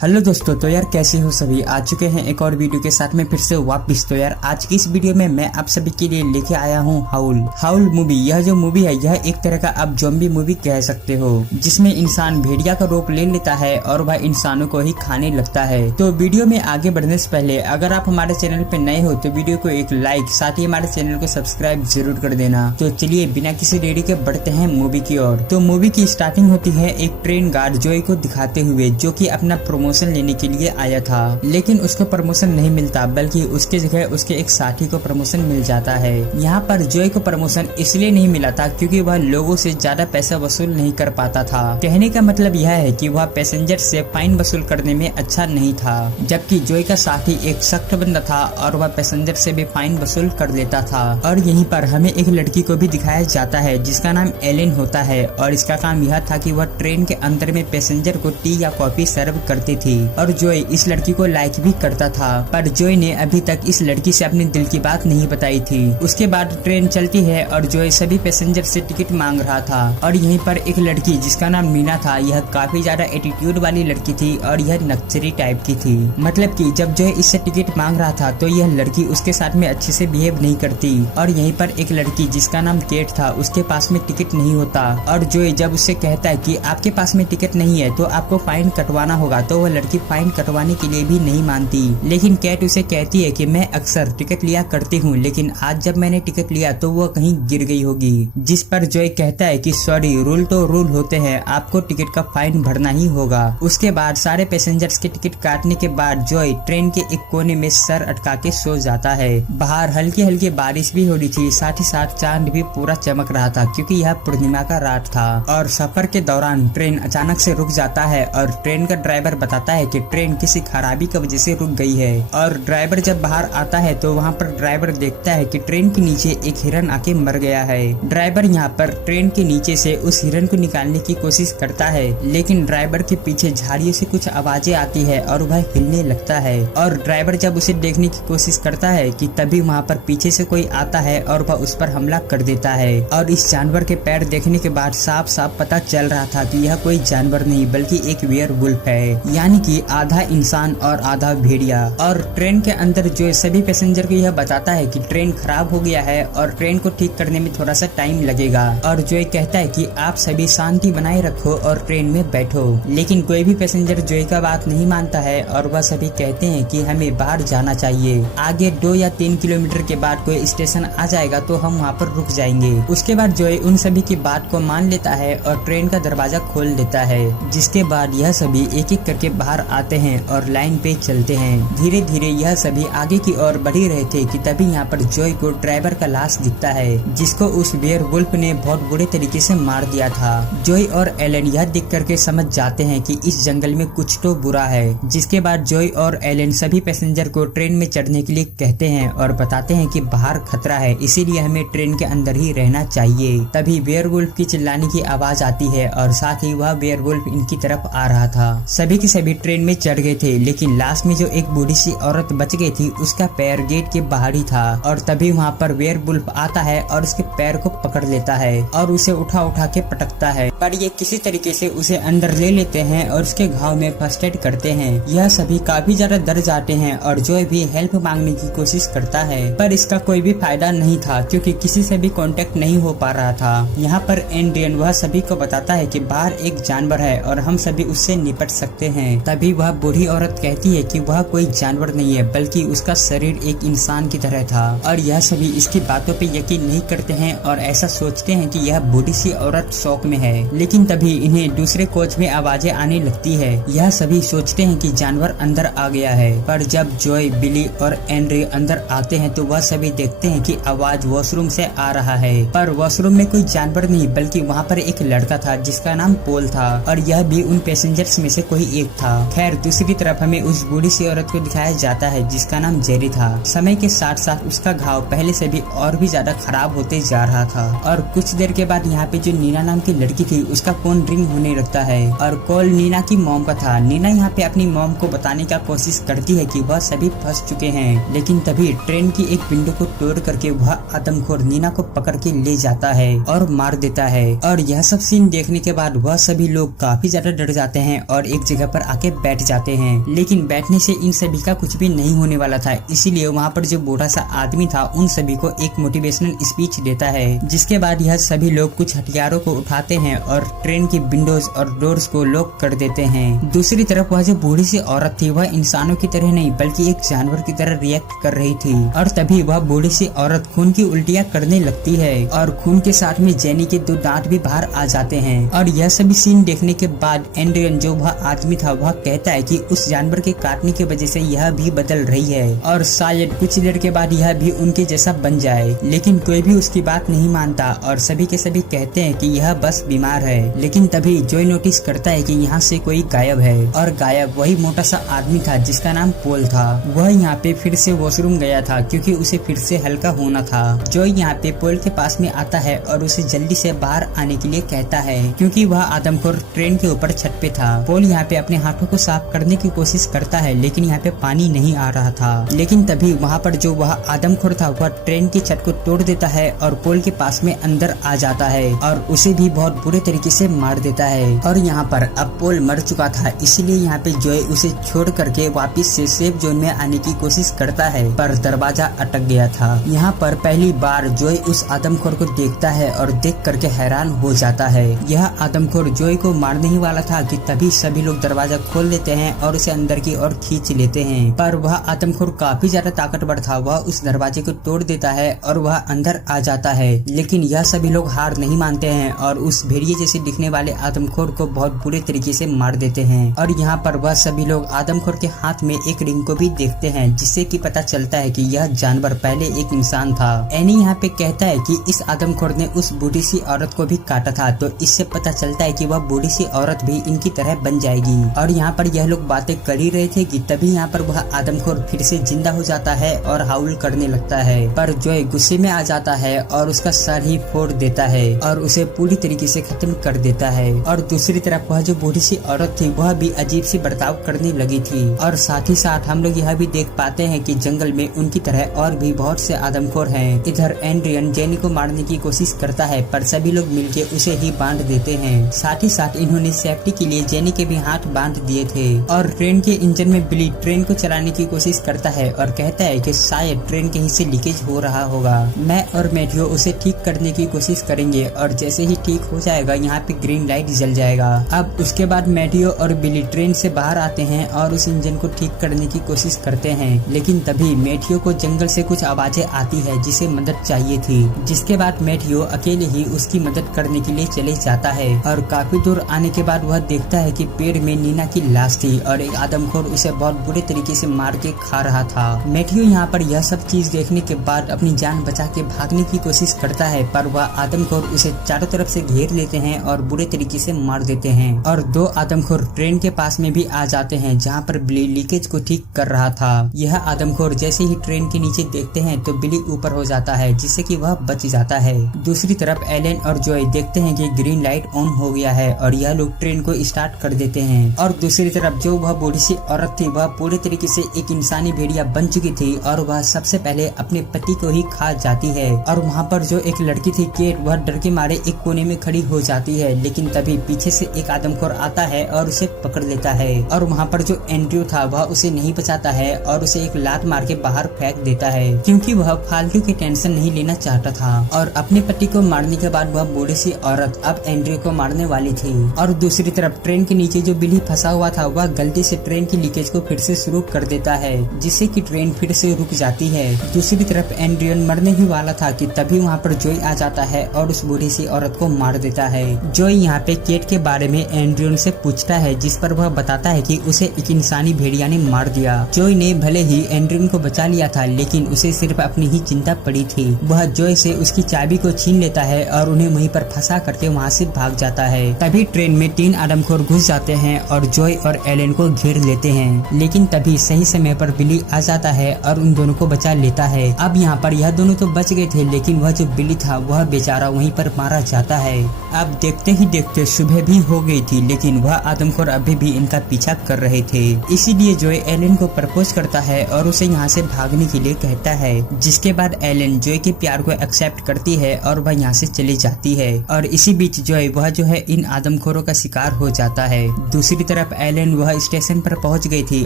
Hello दोस्तों, तो यार कैसे हो सभी। आ चुके हैं एक और वीडियो के साथ में फिर से वापस। तो यार आज की इस वीडियो में मैं आप सभी के लिए लेके आया हूँ हाउल मूवी। यह जो मूवी है यह एक तरह का आप ज़ॉम्बी मूवी कह सकते हो, जिसमें इंसान भेड़िया का रूप ले लेता है और वह इंसानों को ही खाने लगता है। तो वीडियो में आगे बढ़ने से पहले अगर आप हमारे चैनल पे नए हो तो वीडियो को एक लाइक, साथ ही हमारे चैनल को सब्सक्राइब जरूर कर देना। तो चलिए बिना किसी देरी के बढ़ते हैं मूवी की ओर। तो मूवी की स्टार्टिंग होती है एक ट्रेन गार्ड जोई को दिखाते हुए, जो की अपना प्रमोशन लेने के लिए आया था, लेकिन उसको प्रमोशन नहीं मिलता, बल्कि उसके जगह उसके एक साथी को प्रमोशन मिल जाता है। यहाँ पर जोई को प्रमोशन इसलिए नहीं मिला था क्योंकि वह लोगों से ज्यादा पैसा वसूल नहीं कर पाता था। कहने का मतलब यह है कि वह पैसेंजर से फाइन वसूल करने में अच्छा नहीं था, जबकि जोई का साथी एक सख्त बंदा था और वह पैसेंजर से भी फाइन वसूल कर लेता था। और यहीं पर हमें एक लड़की को भी दिखाया जाता है जिसका नाम एलेन होता है, और इसका काम यह था कि वह ट्रेन के अंदर में पैसेंजर को टी या कॉफी सर्व करती थी, और जोई इस लड़की को लाइक भी करता था। पर जोई ने अभी तक इस लड़की से अपने दिल की बात नहीं बताई थी। उसके बाद ट्रेन चलती है और जोई सभी पैसेंजर से टिकट मांग रहा था, और यहीं पर एक लड़की जिसका नाम मीना था, यह काफी ज्यादा एटीट्यूड वाली लड़की थी और यह नक्सरी टाइप की थी। मतलब कि जब जोई इससे टिकट मांग रहा था तो यह लड़की उसके साथ में अच्छे से बिहेव नहीं करती। और यहीं पर एक लड़की जिसका नाम केट था, उसके पास में टिकट नहीं होता, और जोई जब उससे कहता है कि आपके पास में टिकट नहीं है तो आपको फाइन कटवाना होगा, तो वह लड़की फाइन कटवाने के लिए भी नहीं मानती। लेकिन कैट उसे कहती है कि मैं अक्सर टिकट लिया करती हूँ, लेकिन आज जब मैंने टिकट लिया तो वो कहीं गिर गई होगी। जिस पर जोई कहता है कि सॉरी, रूल तो रूल होते हैं, आपको टिकट का फाइन भरना ही होगा। उसके बाद सारे पैसेंजर्स के टिकट काटने के बाद जोई ट्रेन के एक कोने में सर अटका के सो जाता है। बाहर हल्की हल्की बारिश भी हो रही थी, साथ ही साथ चांद भी पूरा चमक रहा था क्योंकि यह पूर्णिमा का रात था। और सफर के दौरान ट्रेन अचानक से रुक जाता है और ट्रेन का ड्राइवर बताता है कि ट्रेन किसी खराबी की वजह से रुक गई है। और ड्राइवर जब बाहर आता है तो वहाँ पर ड्राइवर देखता है कि ट्रेन के नीचे एक हिरन आके मर गया है। ड्राइवर यहाँ पर ट्रेन के नीचे से उस हिरन को निकालने की कोशिश करता है, लेकिन ड्राइवर के पीछे झाड़ियों से कुछ आवाजें आती है और वह हिलने लगता है। और ड्राइवर जब उसे देखने की कोशिश करता है कि तभी वहाँ पर पीछे से कोई आता है और वह उस पर हमला कर देता है। और इस जानवर के पैर देखने के बाद साफ साफ पता चल रहा था कि यह कोई जानवर नहीं बल्कि एक वेयरवुल्फ है, यानी कि आधा इंसान और आधा भेड़िया। और ट्रेन के अंदर जो सभी पैसेंजर को यह बताता है कि ट्रेन खराब हो गया है और ट्रेन को ठीक करने में थोड़ा सा टाइम लगेगा। और जोई कहता है कि आप सभी शांति बनाए रखो और ट्रेन में बैठो, लेकिन कोई भी पैसेंजर जोई का बात नहीं मानता है और वह सभी कहते हैं कि हमें बाहर जाना चाहिए। आगे 2 या 3 किलोमीटर के बाद कोई स्टेशन आ जाएगा तो हम वहाँ पर रुक जाएंगे। उसके बाद जोई उन सभी की बात को मान लेता है और ट्रेन का दरवाजा खोल देता है, जिसके बाद यह सभी एक एक करके बाहर आते हैं और लाइन पे चलते हैं। धीरे धीरे यह सभी आगे की ओर बढ़ ही रहे थे कि तभी यहाँ पर जोई को ड्राइवर का लाश दिखता है, जिसको उस वेयरवुल्फ ने बहुत बुरे तरीके से मार दिया था। जोई और एलेन यह देख करके समझ जाते हैं कि इस जंगल में कुछ तो बुरा है। जिसके बाद जोई और एलेन सभी पैसेंजर को ट्रेन में चढ़ने के लिए कहते हैं और बताते हैं कि बाहर खतरा है, इसीलिए हमें ट्रेन के अंदर ही रहना चाहिए। तभी वेयरवुल्फ की चिल्लाने की आवाज आती है और साथ ही वह वेयरवुल्फ इनकी तरफ आ रहा था। सभी के सभी ट्रेन में चढ़ गए थे, लेकिन लास्ट में जो एक बूढ़ी सी औरत बच गई थी उसका पैर गेट के बाहर ही था। और तभी वहाँ पर वेयरवुल्फ आता है और उसके पैर को पकड़ लेता है और उसे उठा उठा के पटकता है, पर ये किसी तरीके से उसे अंदर ले लेते हैं और उसके घाव में फर्स्ट एड करते हैं। यह सभी काफी ज्यादा डर जाते हैं और जोई भी हेल्प मांगने की कोशिश करता है, पर इसका कोई भी फायदा नहीं था क्योंकि किसी से भी कांटेक्ट नहीं हो पा रहा था। यहाँ पर एंड्रियन वह सभी को बताता है कि बाहर एक जानवर है और हम सभी उससे निपट सकते हैं। तभी वह बूढ़ी औरत कहती है कि वह कोई जानवर नहीं है बल्कि उसका शरीर एक इंसान की तरह था। और यह सभी इसकी बातों पे यकीन नहीं करते हैं और ऐसा सोचते हैं कि यह बूढ़ी सी औरत शौक में है। लेकिन तभी इन्हें दूसरे कोच में आवाजें आने लगती है। यह सभी सोचते हैं कि जानवर अंदर आ गया है, पर जब जोई, बिली और एंड्री अंदर आते हैं तो वह सभी देखते हैं कि आवाज वॉशरूम से आ रहा है, पर वॉशरूम में कोई जानवर नहीं बल्कि वहाँ पर एक लड़का था जिसका नाम पोल था, और यह भी उन पैसेंजर्स में से कोई एक था। खैर दूसरी तरफ हमें उस बूढ़ी सी औरत को दिखाया जाता है जिसका नाम जेरी था। समय के साथ साथ उसका घाव पहले से भी और भी ज्यादा खराब होते जा रहा था। और कुछ देर के बाद यहाँ पे जो नीना नाम की लड़की थी उसका फोन रिंग होने लगता है और कॉल नीना की मॉम का था। नीना यहाँ पे अपनी मॉम को बताने का कोशिश करती है कि वह सभी फंस चुके हैं, लेकिन तभी ट्रेन की एक विंडो को तोड़ करके वह आदमखोर नीना को पकड़ के ले जाता है और मार देता है। और यह सब सीन देखने के बाद वह सभी लोग काफी ज्यादा डर जाते हैं और एक जगह पर आके बैठ जाते हैं। लेकिन बैठने से इन सभी का कुछ भी नहीं होने वाला था, इसीलिए वहाँ पर जो बूढ़ा सा आदमी था उन सभी को एक मोटिवेशनल स्पीच देता है, जिसके बाद यह सभी लोग कुछ हथियारों को उठाते हैं और ट्रेन की विंडोज और डोर्स को लॉक कर देते हैं। दूसरी तरफ वह जो बूढ़ी सी औरत थी वह इंसानों की तरह नहीं बल्कि एक जानवर की तरह रिएक्ट कर रही थी, और तभी वह बूढ़ी सी औरत खून की उल्टियाँ करने लगती है और खून के साथ में जेनी के 2 दांत भी बाहर आ जाते हैं। और यह सभी सीन देखने के बाद एंड्रियन जो वह आदमी था वह कहता है कि उस जानवर के काटने की वजह से यह भी बदल रही है और शायद कुछ देर के बाद यह भी उनके जैसा बन जाए। लेकिन कोई भी उसकी बात नहीं मानता और सभी के सभी कहते हैं कि यह बस बीमार है। लेकिन तभी जॉय नोटिस करता है कि यहाँ से कोई गायब है, और गायब वही मोटा सा आदमी था जिसका नाम पोल था। वह यहाँ पे फिर से वॉशरूम गया था क्योंकि उसे फिर से हल्का होना था। जॉय यहाँ पे पोल के पास में आता है और उसे जल्दी से बाहर आने के लिए कहता है क्योंकि वह आदमखोर ट्रेन के ऊपर छत पे था। पोल यहाँ पे अपने हाथों को साफ करने की कोशिश करता है लेकिन यहाँ पे पानी नहीं आ रहा था। लेकिन तभी वहाँ पर जो वह आदमखोर था वह ट्रेन की छत को तोड़ देता है और पोल के पास में अंदर आ जाता है और उसे भी बहुत बुरे तरीके से मार देता है। और यहाँ पर अब पोल मर चुका था, इसलिए यहाँ पे जॉय उसे छोड़ करके वापस से सेफ जोन में आने की कोशिश करता है, पर दरवाजा अटक गया था। यहाँ पर पहली बार जॉय उस आदमखोर को देखता है और देख करके हैरान हो जाता है। यह आदमखोर जॉय को मारने ही वाला था कि तभी सभी लोग दरवाजा खोल देते हैं और उसे अंदर की ओर खींच लेते हैं। पर वह आदमखोर काफी ज्यादा ताकतवर था, वह उस दरवाजे को तोड़ देता है और वह अंदर आ जाता है। लेकिन यह सभी लोग हार नहीं मानते हैं और उस भेड़िए जैसे दिखने वाले आदमखोर को बहुत बुरे तरीके से मार देते हैं। और यहाँ पर वह सभी लोग आदमखोर के हाथ में एक रिंग को भी देखते हैं, जिससे कि पता चलता है कि यह जानवर पहले एक इंसान था। एनी यहाँ पे कहता है कि इस आदमखोर ने उस बूढ़ी सी औरत को भी काटा था, तो इससे पता चलता है कि वह बूढ़ी सी औरत भी इनकी तरह बन जाएगी। और यहाँ पर यह लोग बातें कर ही रहे थे कि तभी यहाँ पर वह आदमखोर फिर से जिंदा हो जाता है और हाउल करने लगता है। पर जॉय गुस्से में आ जाता है और उसका सर ही फोड़ देता है और उसे पूरी तरीके से खत्म कर देता है। और दूसरी तरफ वह जो बूढ़ी सी औरत थी वह भी अजीब सी बर्ताव करने लगी थी। और साथ ही साथ हम लोग यह भी देख पाते हैं कि जंगल में उनकी तरह और भी बहुत से आदमखोर हैं। इधर एंड्रियन जेनी को मारने की कोशिश करता है पर सभी लोग मिलके उसे ही बांध देते हैं। साथ ही साथ इन्होंने सेफ्टी के लिए जेनी के भी हाथ बांध दिए थे। और ट्रेन के इंजन में बिली ट्रेन को चलाने की कोशिश करता है और कहता है कि शायद ट्रेन कहीं से लीकेज हो रहा होगा। मैं और मैथ्यू उसे ठीक करने की कोशिश करेंगे और जैसे ही ठीक हो जाएगा यहाँ पे ग्रीन लाइट जल जाएगा। अब उसके बाद मैथ्यू और बिली ट्रेन से बाहर आते हैं और उस इंजन को ठीक करने की कोशिश करते हैं। लेकिन तभी मैथ्यू को जंगल से कुछ आवाजें आती है जिसे मदद चाहिए थी, जिसके बाद मैथ्यू अकेले ही उसकी मदद करने के लिए चले जाता है। और काफी दूर आने के बाद वह देखता है कि पेड़ में नीना की लाश थी और एक आदमखोर उसे बहुत बुरे तरीके से मार के खा रहा था। मैथ्यू यहाँ पर यह सब चीज देखने के बाद अपनी जान बचा के भागने की कोशिश करता है, पर वह आदमखोर उसे चारों तरफ से घेर लेते हैं और बुरे तरीके से मार देते हैं। और 2 आदमखोर ट्रेन के पास में भी आ जाते हैं जहाँ पर बिली लीकेज को ठीक कर रहा था। यह आदमखोर जैसे ही ट्रेन के नीचे देखते हैं तो बिली ऊपर हो जाता है, जिससे कि वह बच जाता है। दूसरी तरफ एलन और जॉय देखते हैं कि ग्रीन लाइट ऑन हो गया है और यह लोग ट्रेन को स्टार्ट कर देते हैं। और दूसरी तरफ जो वह बूढ़ी सी औरत थी वह पूरे तरीके से एक इंसानी भेड़िया बन चुकी थी और वह सबसे पहले अपने पति को ही खा जाती है। और वहाँ पर जो एक लड़की थी केट, वह डर के मारे एक कोने में खड़ी हो जाती है। लेकिन तभी पीछे से एक आदमखोर आता है और उसे पकड़ लेता है। और वहाँ पर जो एंड्रयू था वह उसे नहीं बचाता है और उसे एक लात मार के बाहर फेंक देता है, क्योंकि वह फालतू की टेंशन नहीं लेना चाहता था। और अपने पति को मारने के बाद वह बूढ़ी सी औरत अब एंड्रयू को मारने वाली थी। और दूसरी तरफ ट्रेन के नीचे जो बिली फंसा हुआ था वह गलती से ट्रेन की लीकेज को फिर से शुरू कर देता है, जिससे कि ट्रेन फिर से रुक जाती है। दूसरी तरफ एंड्रियन मरने ही वाला था कि तभी वहाँ पर जॉय आ जाता है और उस बूढ़ी सी औरत को मार देता है। जॉय यहाँ पे केट के बारे में एंड्रियन से पूछता है, जिस पर वह बताता है कि उसे एक इंसानी भेड़िया ने मार दिया। जॉय ने भले ही एंड्रियन को बचा लिया था, लेकिन उसे सिर्फ अपनी ही चिंता पड़ी थी। वह जॉय से उसकी चाबी को छीन लेता है और उन्हें वहीं पर फंसा करके वहाँ से भाग जाता है। तभी ट्रेन में 3 आदमखोर घुस जाते हैं और जॉय और एलन को घेर लेते हैं। लेकिन तभी सही समय पर बिली आ जाता है और उन दोनों को बचा लेता है। अब यहाँ पर यह दोनों तो बच गए थे, लेकिन वह जो बिली था वह बेचारा वहीं पर मारा जाता है। अब देखते ही देखते सुबह भी हो गई थी, लेकिन वह आदमखोर अभी भी इनका पीछा कर रहे थे। इसीलिए जॉय एलन को प्रपोज करता है और उसे यहाँ से भागने के लिए कहता है, जिसके बाद एलन जॉय के प्यार को एक्सेप्ट करती है और वह यहाँ से चली जाती है। और इसी बीच जॉय वह जो है इन आदमखोरों का शिकार हो जाता है। दूसरी तरफ तरफ एलन वह स्टेशन पर पहुंच गई थी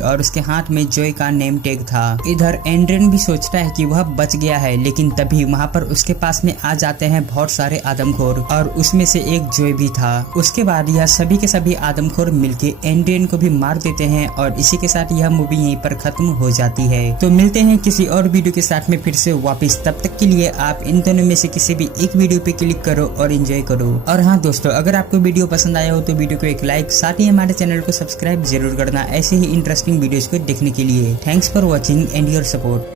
और उसके हाथ में जॉय का नेम टैग था। इधर एंड्रियन भी सोचता है कि वह बच गया है, लेकिन तभी वहाँ पर उसके पास में आ जाते हैं बहुत सारे आदमखोर और उसमें से एक जॉय भी था। उसके बाद यह सभी के सभी आदमखोर मिलके एंड्रियन को भी मार देते हैं और इसी के साथ यह मूवी यहीं पर खत्म हो जाती है। तो मिलते हैं किसी और वीडियो के साथ में फिर से वापस। तब तक के लिए आप इन दोनों में से किसी भी एक वीडियो पे क्लिक करो और एंजॉय करो। और हाँ दोस्तों, अगर आपको वीडियो पसंद आया हो तो वीडियो को एक लाइक, साथ ही हमारे चैनल को सब्सक्राइब जरूर करना ऐसे ही इंटरेस्टिंग वीडियोस को देखने के लिए। Thanks for watching and your support.